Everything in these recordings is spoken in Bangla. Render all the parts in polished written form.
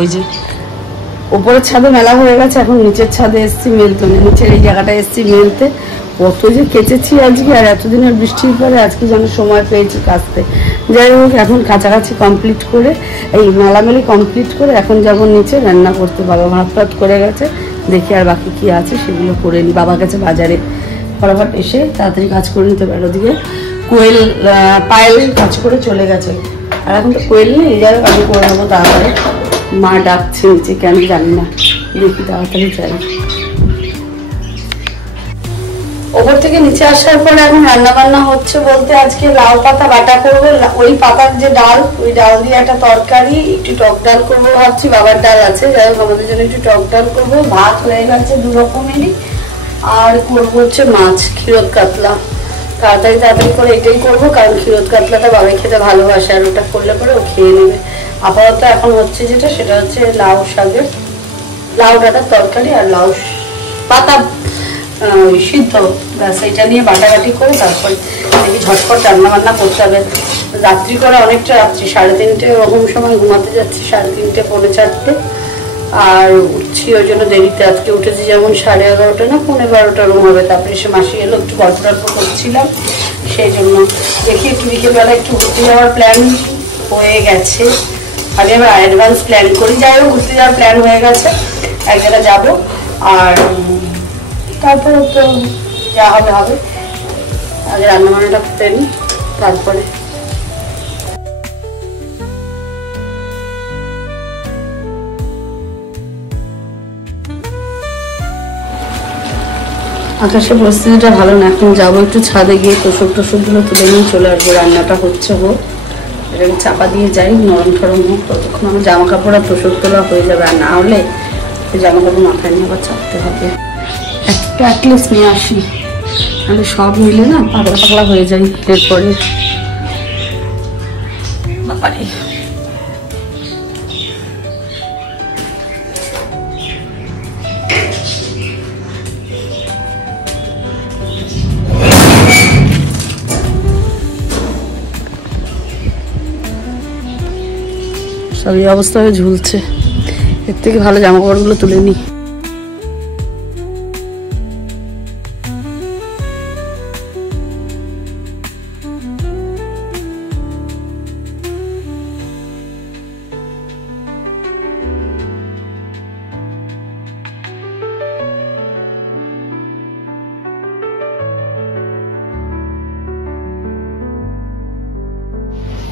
ওই যে উপরের ছাদে মেলা হয়ে গেছে, এখন নিচের ছাদে এসছি মেলতে, নিচের এই জায়গাটা এসছি মেলতে। কত যে কেচেছি আজকে, আর এতদিনের বৃষ্টির পরে আজকে যেন সময় পেয়েছি কাচতে। যাই হোক, এখন কাছাকাছি কমপ্লিট করে, এই মেলামেলি কমপ্লিট করে এখন যাব নিচে রান্না করতে। বাবা ভাত ফাত করে গেছে, দেখি আর বাকি কি আছে সেগুলো করে নিই। বাবা গেছে বাজারে, ফটাফট এসে তাড়াতাড়ি কাজ করে নিতে পারে। ওদিকে কোয়েল পায়েল কাজ করে চলে গেছে, আর এখন তো কোয়েল নেই। যাই হোক, আমি করে নেবো তাড়াতাড়ি। মা ডাকছে নিচে, কেন জানি না, দেখি তাড়াতাড়ি যাই। ওপর থেকে নিচে আসার পরে এখন রান্না বান্না হচ্ছে বলতে আজকে লাউ পাতা বাটা করবো। ওই পাতার যে ডাল, ওই ডাল দিয়ে একটা তরকারি, একটু টক ডাল করবো ভাবছি। বাবার ডাল আছে, যাই হোক আমাদের জন্য একটু টক ডাল করবো। ভাত হয়ে গেছে দু রকমেরই, আর করবো হচ্ছে মাছ, ক্ষীরোদ কাতলা। তাড়াতাড়ি তাড়াতাড়ি করে এটাই করবো, কারণ ক্ষীরোদ কাতলাটা বাবাই খেতে ভালোবাসে, আর ওটা করলে পরে ও খেয়ে নেবে। আপাতত এখন হচ্ছে যেটা, সেটা হচ্ছে লাউ শাকের, লাউ ডাঁটার তরকারি আর লাউ পাতা সিদ্ধ, ব্যাস এটা নিয়ে বাটাবাটি করে তারপরে দেখি ঝটপট রান্না বান্না করতে হবে। রাত্রি করে অনেকটা রাত্রি, 3:30 ওরকম সময় ঘুমাতে যাচ্ছি, 3:30 পৌনে 4টে, আর উঠছি ওই জন্য দেরিতে। আজকে উঠেছি যেমন 11:30 না 12:15 ওরকম হবে। তারপরে এসে মাসি এলো, একটু গল্প টল্প করছিলাম, সেই জন্য দেখি একটু বিকেলবেলা একটু ঘুরতে যাওয়ার প্ল্যান হয়ে গেছে। আগে আমরা অ্যাডভান্স প্ল্যান করি। যাই হোক, ঘুরতে যাওয়ার প্ল্যান হয়ে গেছে, এক জায়গায় যাবো, আর তারপরে তো যা হবে হবে। আগে রান্নাবান্নাটা করতে নিই, তারপরে আকাশের পরিস্থিতিটা ভালো না। এখন যাবো একটু ছাদে গিয়ে তোষকগুলো তুলে নিয়ে চলে আসবো। রান্নাটা হচ্ছে হোক, এটাকে চাপা দিয়ে যাই, নরম ঠরম হোক, ততক্ষণ আমার জামা কাপড় আর তোষক তোলা হয়ে যাবে। আর না হলে জামা কাপড় মাথায় নিয়ে আবার চাপতে হবে। একটা অ্যাটলিস্ট নিয়ে আসি, তাহলে সব মিলে না পাতলা পাতলা হয়ে যায়। এরপরে বাবারে সব এই অবস্থা হয়ে ঝুলছে। এর থেকে ভালো জামা কাপড়গুলো তুলে নিই।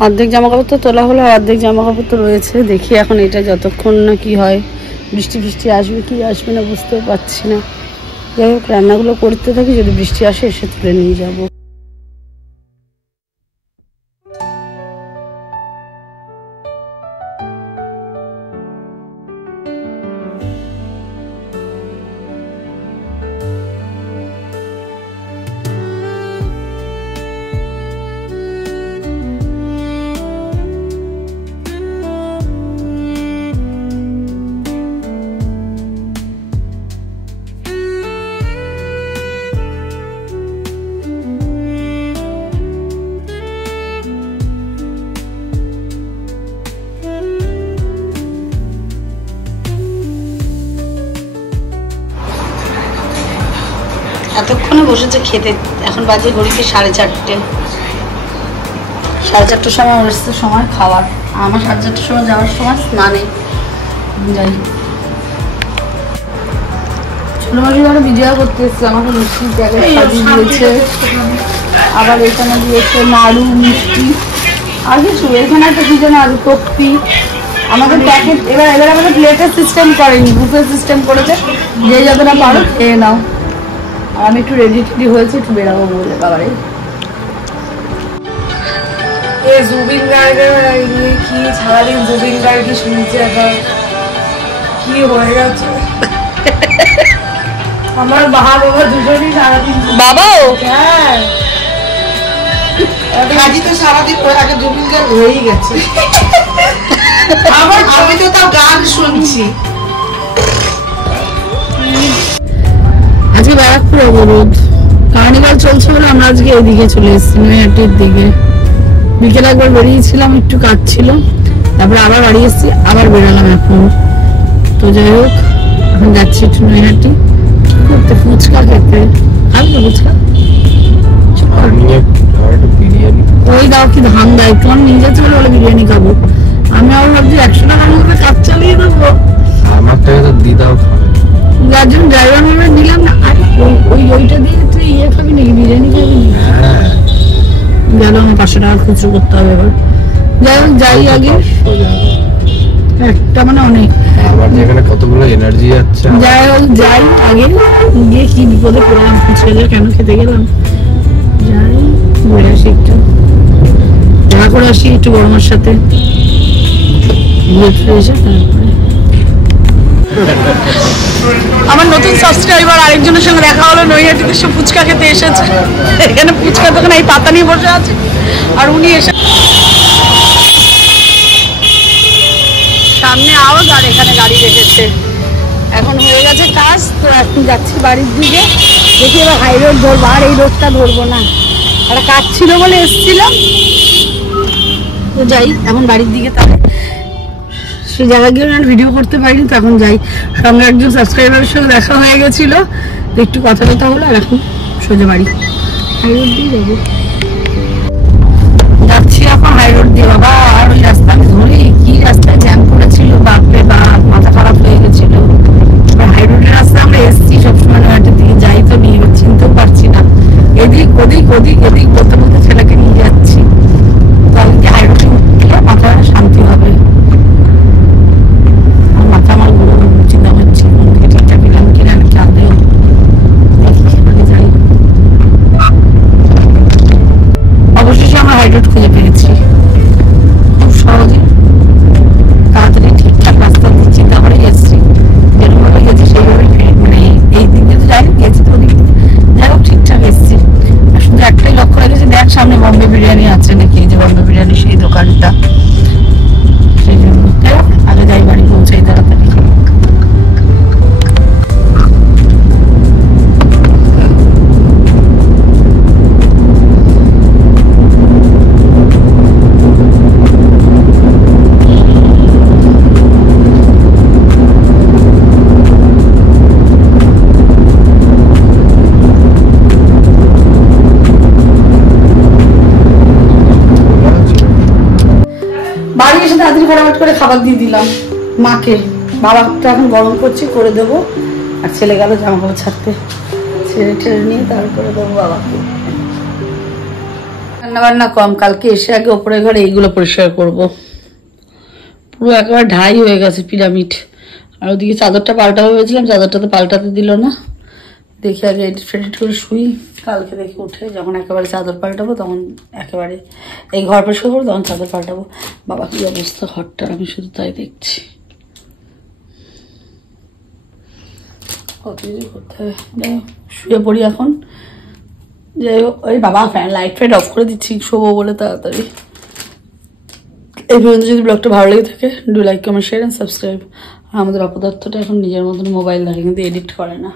অর্ধেক জামা কাপড় তো তোলা হলো, অর্ধেক জামা কাপড় তো রয়েছে। দেখি এখন এটা যতক্ষণ না কি হয়, বৃষ্টি আসবে কি আসবে না বুঝতে পারছি না। যাই হোক, রান্নাগুলো করতে থাকি, যদি বৃষ্টি আসে এসে তুলে নিয়ে যাবো। এতক্ষণে বসেছে খেতে, এখন বাজে ঘড়িতে 4:30। 4:30 সময় বসতে সময় খাওয়ার, আমার 4:30 সময় যাওয়ার সময় স্নানে যাই। ছোট মাসি ধরো ভিডিও করতে এসছে, আমাকে মিষ্টির প্যাকেট সাজিয়ে দিয়েছে, আবার এখানে দিয়েছে নাড়ু মিষ্টি আর কিছু। এখানে একটা কি যেন আলু টপি, আমাদের প্যাকেট। এবার আমাদের প্লেটের সিস্টেম করেনি, বুফে সিস্টেম করেছে, যে যতটা পারো খেয়ে নাও। আর আমি একটু রেডি হয়েছি, একটু বেরাবো বলে। বাবারে জুবিন গার্গের কি সারাদিন জুবিন গার্গ কি শুনছে, এখন কি হয়ে গেছে। আমার বাবা দুজনই সারাদিন। বাবাও হ্যাঁ, কাজী তো সারাদিন আগে জুবিন গার্গ হয়েই গেছে। আমি তো তাও গান শুনছি। আজকে ব্যারাকপুরে অবরোধ, কার্নিভাল চলছে বলে আমরা আজকে এদিকে চলে এসেছি, মেয়েটির দিকে। বিকেলে একবার বেরিয়েছিলাম, একটু কাজ ছিল, তারপরে আবার বাড়ি এসেছি, আবার বেরোলাম এখন। তো যাই হোক এখন যাচ্ছি একটু নৈহাটি করতে, ফুচকা খেতে। খাবি তো ফুচকা? ওই দাও কি ধান দেয়, তোমার নিয়ে যাচ্ছে বলে বিরিয়ানি খাবো। আমি আবার ভাবছি 100 টাকার মধ্যে কাজ চালিয়ে দেবো। আমার টাকা তো দিদাও খাবে, যার জন্য ড্রাইভার মেরে দিলাম না। আর ওইটা দিয়ে তুই ইয়ে খাবি নাকি, বিরিয়ানি খাবি নাকি? হ্যাঁ গেল আমার 500 টাকা খুচরো করতে হবে এবার। যাই হোক যাই আগে, একটা মানে অনেক। আবার যেখানে কতগুলো এনার্জি যাচ্ছে। যাই হোক যাই আগে, গিয়ে কি বিপদে পড়লাম, ফুচকা কেন খেতে গেলাম। যাই ঘুরে আসি, একটু দেখা করে আসি একটু গরমের সাথে, এসে তারপরে আমার নতুন সাবস্ক্রাইবার আরেকজনের সঙ্গে দেখা হলো, নৈহাটিতে সে ফুচকা খেতে এসেছে। এখানে ফুচকা দোকানে এই পাতা নিয়ে বসে আছে, আর উনি এসে সামনে আওয়াজ আর এখানে গাড়ি রেখেছে। এখন হয়ে গেছে কাজ, তো এখন যাচ্ছি বাড়ির দিকে। দেখি এবার হাই রোড ধরবো, আর এই রোডটা ধরবো না। একটা কাজ ছিল বলে এসেছিলাম, তো যাই এখন বাড়ির দিকে। তাহলে সেই জায়গায় গিয়ে আমি ভিডিও করতে পারিনি, তো এখন যাই। সঙ্গে একজন সাবস্ক্রাইবারের সঙ্গে দেখা হয়ে গেছিলো, তো একটু কথা কথা হলো, আর এখন সোজা বাড়ি। হাই রোড দিয়ে যাবো, যাচ্ছি এখন হাই রোড দিয়ে। বাবা আর ওই রাস্তা ধরে কি রাস্তায় জ্যাম করেছিল, বাপরে বাপ, মাথা খারাপ হয়ে গেছিল। হাই রোডের রাস্তা আমরা এসছি সবসময়, নৈহাটির দিকে যাই তো নিয়ে চিনতেও পারছি না, এদিক ওদিক ওদিক এদিক বলতে বলতে ছেলেকে নিয়ে যাচ্ছি। তাহলে হাই রোডে উঠলে মাথা শান্তি হবে। মাথা আমার ঘুরে চিন্তা হচ্ছে কোন দিকে ঠিকঠাক গেলাম কিনা, খেয়াল দেও যাই। অবশেষে আমরা হাই রোড খুঁজে পেয়েছি, খুব সহজে তাড়াতাড়ি ঠিকঠাক রাস্তা দিয়ে চিন্তা করে এসছি। যেরকমভাবে গেছি সেইভাবে মানে এই দিক দিয়ে তো যাই গেছি, তো ওদিক যাই হোক ঠিকঠাক এসছি। আর শুধু একটাই লক্ষ্য রেখেছি, দেখ সামনে বম্বে বিরিয়ানি আছে নাকি, এই যে বম্বে বিরিয়ানি সেই দোকানটা, সেই জন্য যাই হোক আগে যাই, বাড়ি পৌঁছাই তাড়াতাড়ি। বাড়ি এসে তাড়াতাড়ি ফটাফট করে খাবার দিয়ে দিলাম মাকে। বাবাটা এখন গরম করছি, করে দেবো। আর ছেলে গেল জামা কাপড় ছাড়তে, ছেড়ে ঠেড়ে নিয়ে তারপরে দেবো বাবাকে। রান্না বান্না কম, কালকে এসে আগে ওপরে ঘরে এইগুলো পরিষ্কার করব। পুরো একেবারে ঢাই হয়ে গেছে পিরামিড। আর ওদিকে চাদরটা পাল্টাবো ভেবেছিলাম, চাদরটা তো পাল্টাতে দিল না। দেখি আগে এডিট ফেডিট করে শুই, কালকে দেখি উঠে যখন একেবারে চাদর পাল্টাবো তখন একেবারে এই ঘর পরিষ্কার করবো, তখন চাদর পাল্টাবো। বাবা কি অবস্থা ঘরটার, আমি শুধু তাই দেখছি, কত কিছু করতে হবে। যাই হোক শুয়ে পড়ি এখন। যাই হোক ওই বাবা ফ্যান লাইট ফাইট অফ করে দিচ্ছি শোবো বলে তাড়াতাড়ি। এই পর্যন্ত যদি ব্লগটা ভালো লেগে থাকে, do like comment share and subscribe. আর আমাদের অপদার্থটা এখন নিজের মতন মোবাইল ধরে, কিন্তু এডিট করে না।